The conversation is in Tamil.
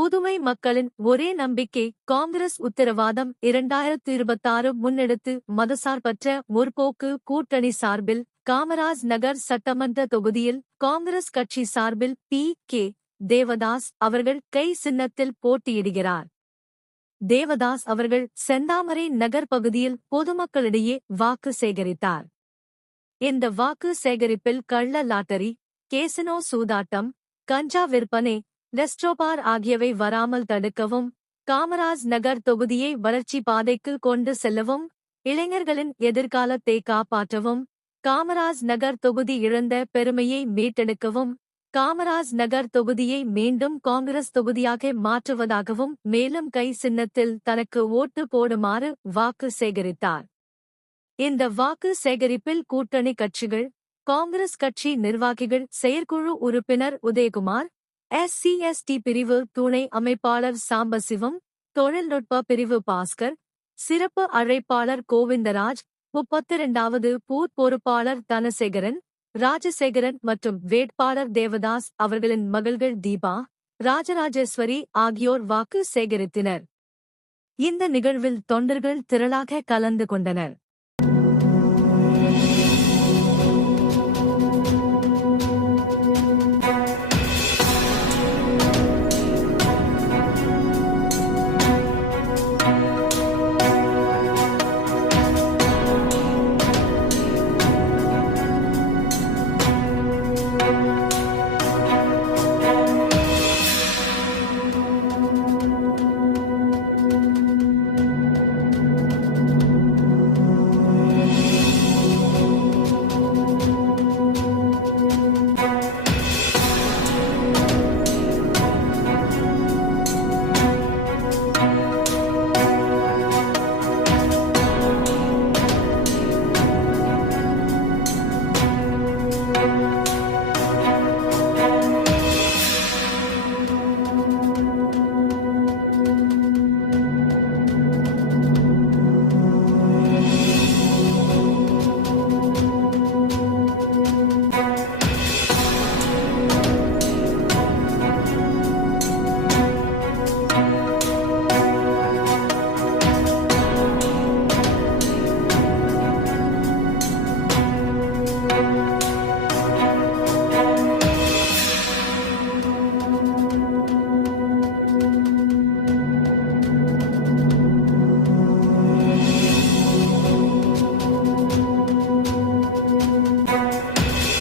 புதுமை மக்களின் ஒரே நம்பிக்கை காங்கிரஸ் உத்தரவாதம் 2026 முன்னெடுத்து மதசார்பற்ற முற்போக்கு கூட்டணி சார்பில் காமராஜ் நகர் சட்டமன்ற தொகுதியில் காங்கிரஸ் கட்சி சார்பில் பி. தேவதாஸ் அவர்கள் கை சின்னத்தில் போட்டியிடுகிறார். தேவதாஸ் அவர்கள் செந்தாமரை நகர் பகுதியில் பொதுமக்களிடையே வாக்கு சேகரித்தார். இந்த வாக்கு சேகரிப்பில் கள்ள லாட்டரி, கேசினோ சூதாட்டம், கஞ்சா விற்பனை, ரெஸ்ட்ரோபார் ஆகியவை வராமல் தடுக்கவும், காமராஜ் நகர் தொகுதியை வளர்ச்சி பாதைக்கு கொண்டு செல்லவும், இளைஞர்களின் எதிர்காலத்தை காப்பாற்றவும், காமராஜ் நகர் தொகுதி இழந்த பெருமையை மீட்டெடுக்கவும், காமராஜ் நகர் தொகுதியை மீண்டும் காங்கிரஸ் தொகுதியாக மாற்றுவதாகவும் மேலும் கை சின்னத்தில் தனக்கு ஓட்டு போடுமாறு வாக்கு சேகரித்தார். இந்த வாக்கு சேகரிப்பில் கூட்டணி கட்சிகள், காங்கிரஸ் கட்சி நிர்வாகிகள், செயற்குழு உறுப்பினர் உதயகுமார், SC/ST பிரிவு துணை அமைப்பாளர் சாம்பசிவம், தொழில்நுட்ப பிரிவு பாஸ்கர், சிறப்பு அழைப்பாளர் கோவிந்தராஜ், 32வது பூத் பொறுப்பாளர் தனசேகரன், ராஜசேகரன் மற்றும் வேட்பாளர் தேவதாஸ் அவர்களின் மகள்கள் தீபா, ராஜராஜேஸ்வரி ஆகியோர் வாக்கு சேகரித்தனர். இந்த நிகழ்வில் தொண்டர்கள் திரளாக கலந்து கொண்டனர்.